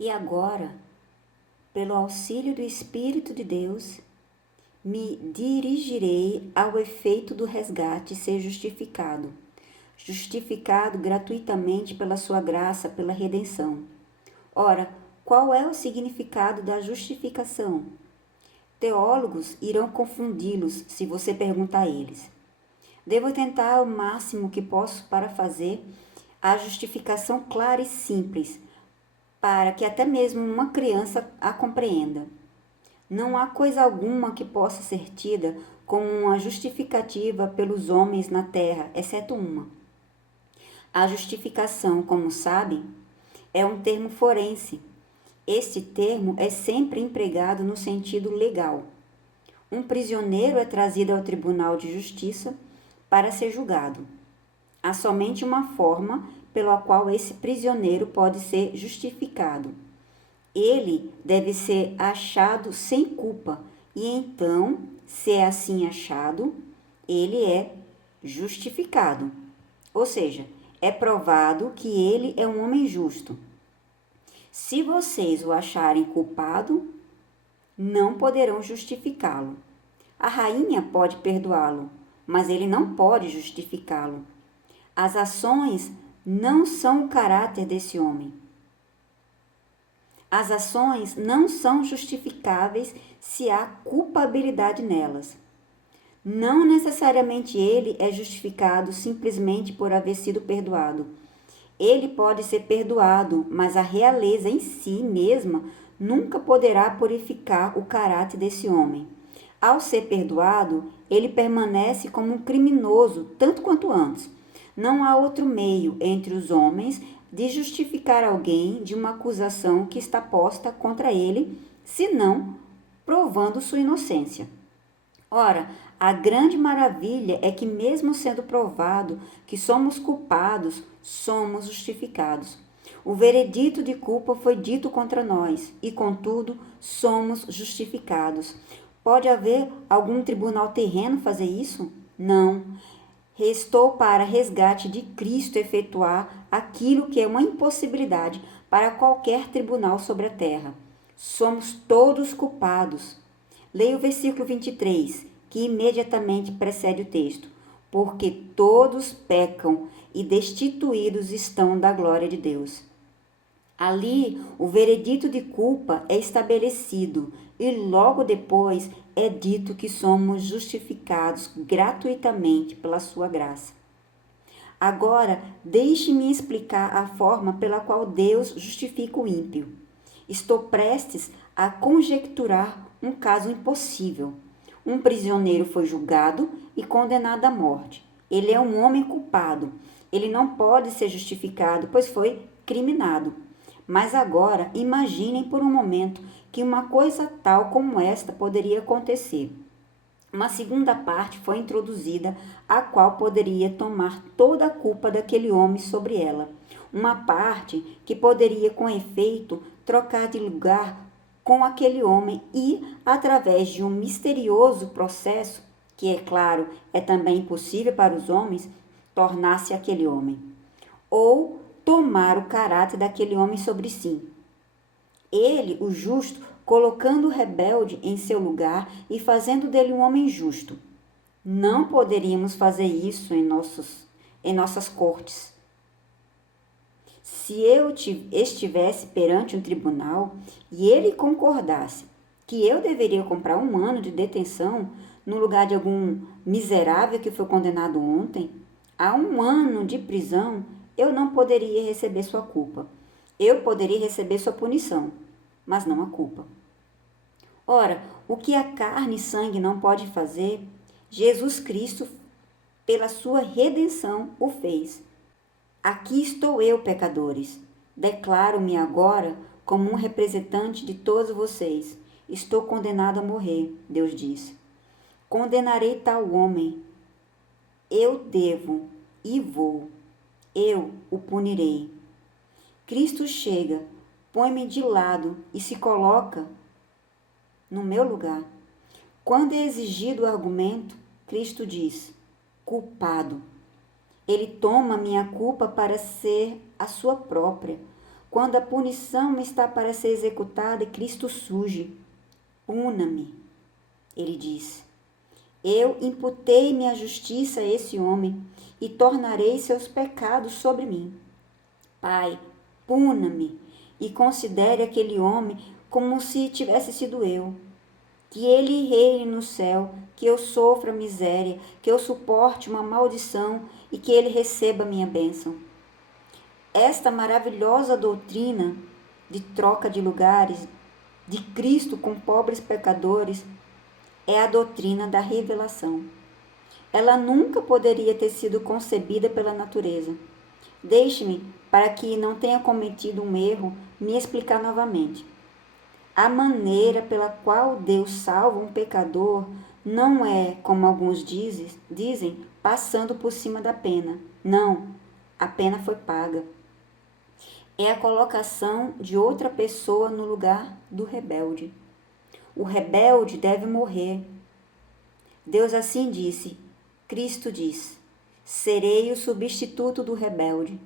E agora, pelo auxílio do Espírito de Deus, me dirigirei ao efeito do resgate ser justificado gratuitamente pela sua graça, pela redenção. Ora, qual é o significado da justificação? Teólogos irão confundi-los se você perguntar a eles. Devo tentar o máximo que posso para fazer a justificação clara e simples, para que até mesmo uma criança a compreenda. Não há coisa alguma que possa ser tida como uma justificativa pelos homens na terra, exceto uma. A justificação, como sabem, é um termo forense. Este termo é sempre empregado no sentido legal. Um prisioneiro é trazido ao tribunal de justiça para ser julgado. Há somente uma forma pela qual esse prisioneiro pode ser justificado. Ele deve ser achado sem culpa, e então, se é assim achado, ele é justificado. Ou seja, é provado que ele é um homem justo. Se vocês o acharem culpado, não poderão justificá-lo. A rainha pode perdoá-lo, mas ele não pode justificá-lo. As ações não são o caráter desse homem. As ações não são justificáveis se há culpabilidade nelas. Não necessariamente ele é justificado simplesmente por haver sido perdoado. Ele pode ser perdoado, mas a realeza em si mesma nunca poderá purificar o caráter desse homem. Ao ser perdoado, ele permanece como um criminoso, tanto quanto antes. Não há outro meio entre os homens de justificar alguém de uma acusação que está posta contra ele, senão provando sua inocência. Ora, a grande maravilha é que, mesmo sendo provado que somos culpados, somos justificados. O veredito de culpa foi dito contra nós e, contudo, somos justificados. Pode haver algum tribunal terreno fazer isso? Não. Restou para resgate de Cristo efetuar aquilo que é uma impossibilidade para qualquer tribunal sobre a terra. Somos todos culpados. Leia o versículo 23, que imediatamente precede o texto. Porque todos pecam e destituídos estão da glória de Deus. Ali, o veredito de culpa é estabelecido e logo depois é dito que somos justificados gratuitamente pela sua graça. Agora, deixe-me explicar a forma pela qual Deus justifica o ímpio. Estou prestes a conjecturar um caso impossível. Um prisioneiro foi julgado e condenado à morte. Ele é um homem culpado. Ele não pode ser justificado, pois foi criminado. Mas agora, imaginem por um momento que uma coisa tal como esta poderia acontecer. Uma segunda parte foi introduzida, a qual poderia tomar toda a culpa daquele homem sobre ela. Uma parte que poderia, com efeito, trocar de lugar com aquele homem e, através de um misterioso processo, que, é claro, é também impossível para os homens, tornar-se aquele homem. Ou tomar o caráter daquele homem sobre si. Ele, o justo, colocando o rebelde em seu lugar e fazendo dele um homem justo. Não poderíamos fazer isso em nossas cortes. Se eu estivesse perante um tribunal e ele concordasse que eu deveria comprar 1 ano de detenção no lugar de algum miserável que foi condenado ontem, a 1 ano de prisão, eu não poderia receber sua culpa. Eu poderia receber sua punição, mas não a culpa. Ora, o que a carne e sangue não pode fazer, Jesus Cristo, pela sua redenção, o fez. Aqui estou eu, pecadores. Declaro-me agora como um representante de todos vocês. Estou condenado a morrer, Deus disse. Condenarei tal homem. Eu devo e vou. Eu o punirei. Cristo chega, põe-me de lado e se coloca no meu lugar. Quando é exigido o argumento, Cristo diz: culpado. Ele toma minha culpa para ser a sua própria. quando a punição está para ser executada, Cristo surge. Puna-me, ele diz. Eu imputei minha justiça a esse homem e tornarei seus pecados sobre mim. Pai, puna-me e considere aquele homem como se tivesse sido eu. Que ele reine no céu, que eu sofra miséria, que eu suporte uma maldição e que ele receba minha bênção. Esta maravilhosa doutrina de troca de lugares de Cristo com pobres pecadores é a doutrina da revelação. Ela nunca poderia ter sido concebida pela natureza. Deixe-me, para que não tenha cometido um erro, me explicar novamente. A maneira pela qual Deus salva um pecador não é, como alguns dizem, passando por cima da pena. Não, a pena foi paga. É a colocação de outra pessoa no lugar do rebelde. O rebelde deve morrer. Deus assim disse, Cristo diz, serei o substituto do rebelde.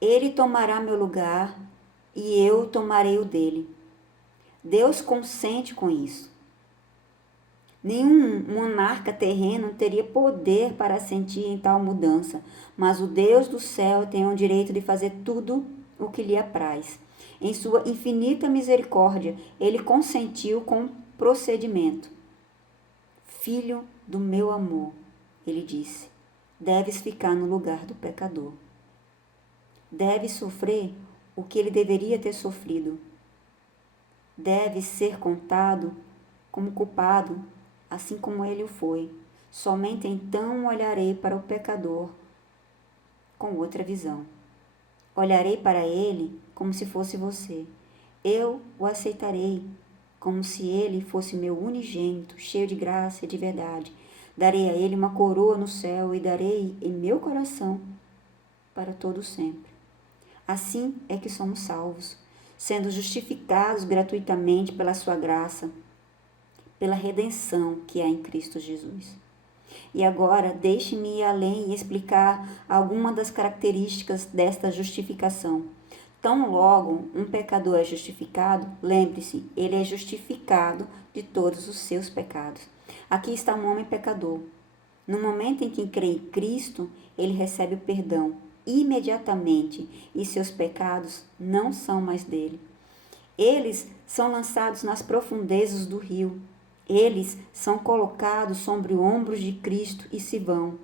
Ele tomará meu lugar e eu tomarei o dele. Deus consente com isso. Nenhum monarca terreno teria poder para assentir em tal mudança, mas o Deus do céu tem o direito de fazer tudo o que lhe apraz. Em sua infinita misericórdia, ele consentiu com o procedimento. Filho do meu amor, ele disse, deves ficar no lugar do pecador. Deves sofrer o que ele deveria ter sofrido. Deve ser contado como culpado, assim como ele o foi. Somente então olharei para o pecador com outra visão. Olharei para ele como se fosse você. Eu o aceitarei como se ele fosse meu unigênito, cheio de graça e de verdade. Darei a ele uma coroa no céu e darei em meu coração para todo sempre. Assim é que somos salvos, sendo justificados gratuitamente pela sua graça, pela redenção que há em Cristo Jesus. E agora, deixe-me ir além e explicar algumas das características desta justificação. Tão logo um pecador é justificado, lembre-se, ele é justificado de todos os seus pecados. Aqui está um homem pecador. No momento em que crê em Cristo, ele recebe o perdão imediatamente e seus pecados não são mais dele. Eles são lançados nas profundezas do rio. Eles são colocados sobre ombros de Cristo e se vão.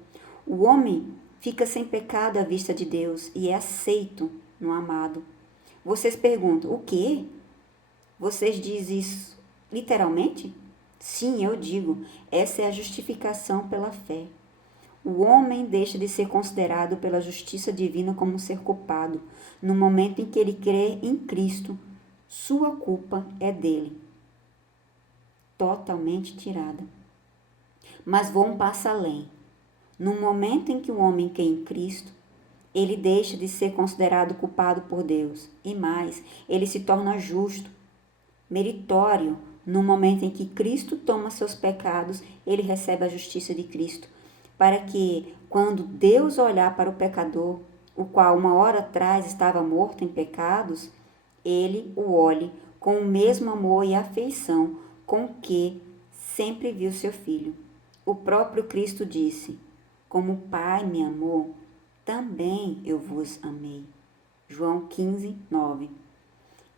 O homem fica sem pecado à vista de Deus e é aceito no amado. Vocês perguntam, o quê? Vocês dizem isso literalmente? Sim, eu digo, essa é a justificação pela fé. O homem deixa de ser considerado pela justiça divina como um ser culpado. No momento em que ele crê em Cristo, sua culpa é dele, totalmente tirada. Mas vou um passo além. No momento em que o homem crê em Cristo, ele deixa de ser considerado culpado por Deus. E mais, ele se torna justo, meritório. No momento em que Cristo toma seus pecados, ele recebe a justiça de Cristo. Para que, quando Deus olhar para o pecador, o qual uma hora atrás estava morto em pecados, ele o olhe com o mesmo amor e afeição com que sempre viu seu filho. O próprio Cristo disse, como o Pai me amou, também eu vos amei. João 15, 9.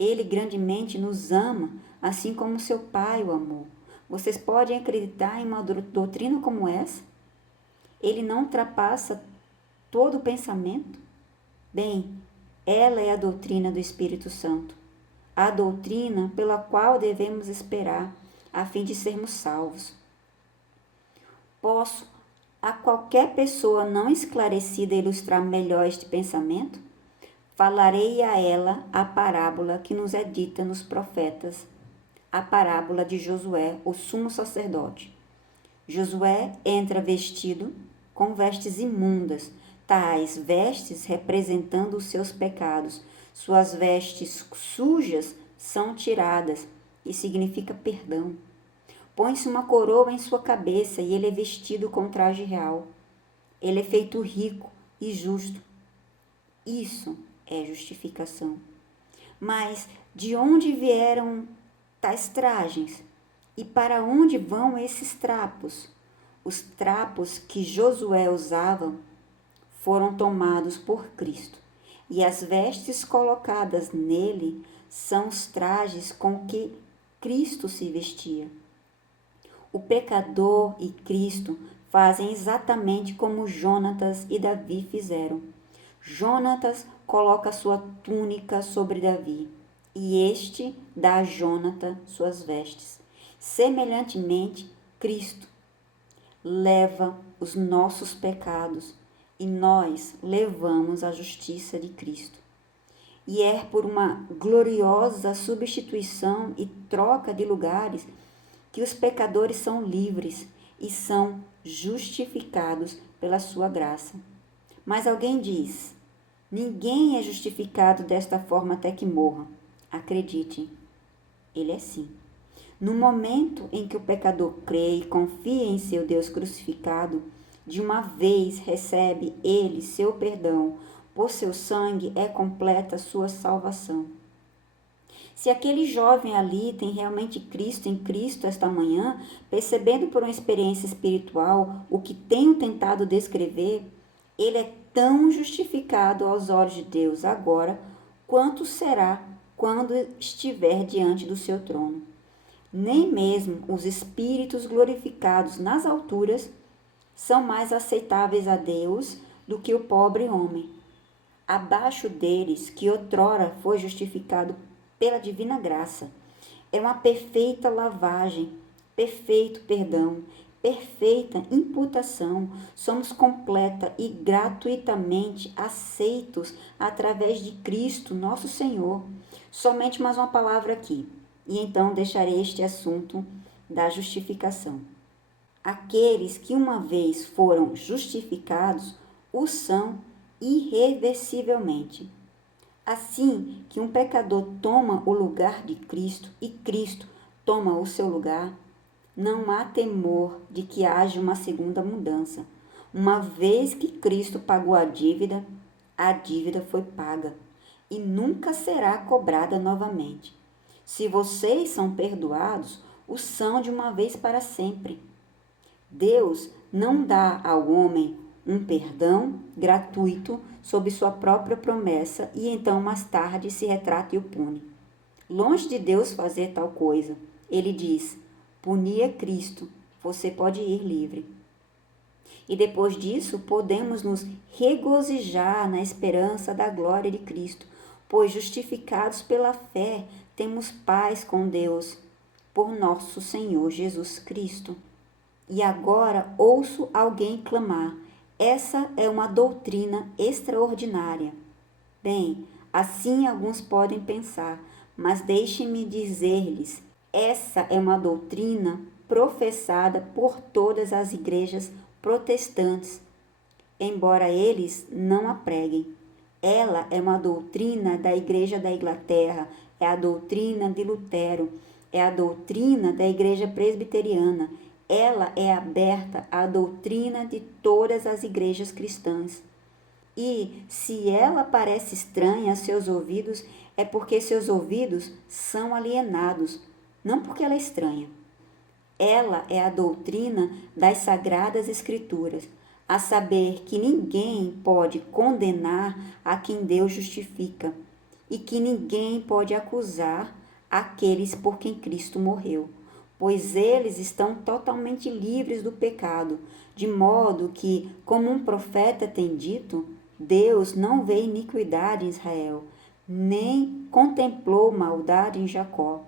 Ele grandemente nos ama, assim como seu Pai o amou. Vocês podem acreditar em uma doutrina como essa? Ele não ultrapassa todo o pensamento? Bem, ela é a doutrina do Espírito Santo, a doutrina pela qual devemos esperar, a fim de sermos salvos. Posso a qualquer pessoa não esclarecida ilustrar melhor este pensamento? Falarei a ela a parábola que nos é dita nos profetas, a parábola de Josué, o sumo sacerdote. Josué entra vestido com vestes imundas, tais vestes representando os seus pecados. Suas vestes sujas são tiradas e significa perdão. Põe-se uma coroa em sua cabeça e ele é vestido com traje real. Ele é feito rico e justo. Isso é justificação. Mas de onde vieram tais trajes? E para onde vão esses trapos? Os trapos que Josué usava foram tomados por Cristo, e as vestes colocadas nele são os trajes com que Cristo se vestia. O pecador e Cristo fazem exatamente como Jonatas e Davi fizeram. Jonatas coloca sua túnica sobre Davi, e este dá a Jonatã suas vestes. Semelhantemente, Cristo leva os nossos pecados e nós levamos a justiça de Cristo. E é por uma gloriosa substituição e troca de lugares que os pecadores são livres e são justificados pela sua graça. Mas alguém diz: ninguém é justificado desta forma até que morra. Acredite, ele é sim. No momento em que o pecador crê e confia em seu Deus crucificado, de uma vez recebe ele seu perdão. Por seu sangue é completa a sua salvação. Se aquele jovem ali tem realmente Cristo em Cristo esta manhã, percebendo por uma experiência espiritual o que tenho tentado descrever, ele é tão justificado aos olhos de Deus agora, quanto será quando estiver diante do seu trono. Nem mesmo os espíritos glorificados nas alturas são mais aceitáveis a Deus do que o pobre homem. Abaixo deles, que outrora foi justificado pela divina graça, é uma perfeita lavagem, perfeito perdão, perfeita imputação. Somos completa e gratuitamente aceitos através de Cristo, nosso Senhor. Somente mais uma palavra aqui, e então deixarei este assunto da justificação. Aqueles que uma vez foram justificados o são irreversivelmente. Assim que um pecador toma o lugar de Cristo e Cristo toma o seu lugar, não há temor de que haja uma segunda mudança. Uma vez que Cristo pagou a dívida foi paga e nunca será cobrada novamente. Se vocês são perdoados, o são de uma vez para sempre. Deus não dá ao homem um perdão gratuito sob sua própria promessa e então mais tarde se retrata e o pune. Longe de Deus fazer tal coisa. Ele diz: punir é Cristo, você pode ir livre. E depois disso podemos nos regozijar na esperança da glória de Cristo, pois justificados pela fé temos paz com Deus por nosso Senhor Jesus Cristo. E agora ouço alguém clamar: essa é uma doutrina extraordinária. Bem, assim alguns podem pensar, mas deixem-me dizer-lhes, essa é uma doutrina professada por todas as igrejas protestantes, embora eles não a preguem. Ela é uma doutrina da Igreja da Inglaterra, é a doutrina de Lutero, é a doutrina da Igreja Presbiteriana. Ela é aberta à doutrina de todas as igrejas cristãs. E, se ela parece estranha a seus ouvidos, é porque seus ouvidos são alienados, não porque ela é estranha. Ela é a doutrina das Sagradas Escrituras, a saber que ninguém pode condenar a quem Deus justifica, e que ninguém pode acusar aqueles por quem Cristo morreu, pois eles estão totalmente livres do pecado, de modo que, como um profeta tem dito, Deus não vê iniquidade em Israel, nem contemplou maldade em Jacó.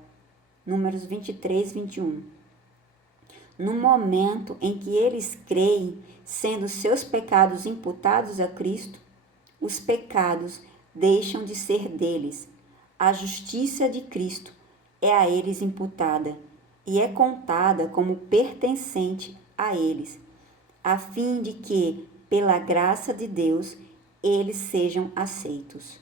Números 23, 21. No momento em que eles creem, sendo seus pecados imputados a Cristo, os pecados deixam de ser deles. A justiça de Cristo é a eles imputada e é contada como pertencente a eles, a fim de que, pela graça de Deus, eles sejam aceitos.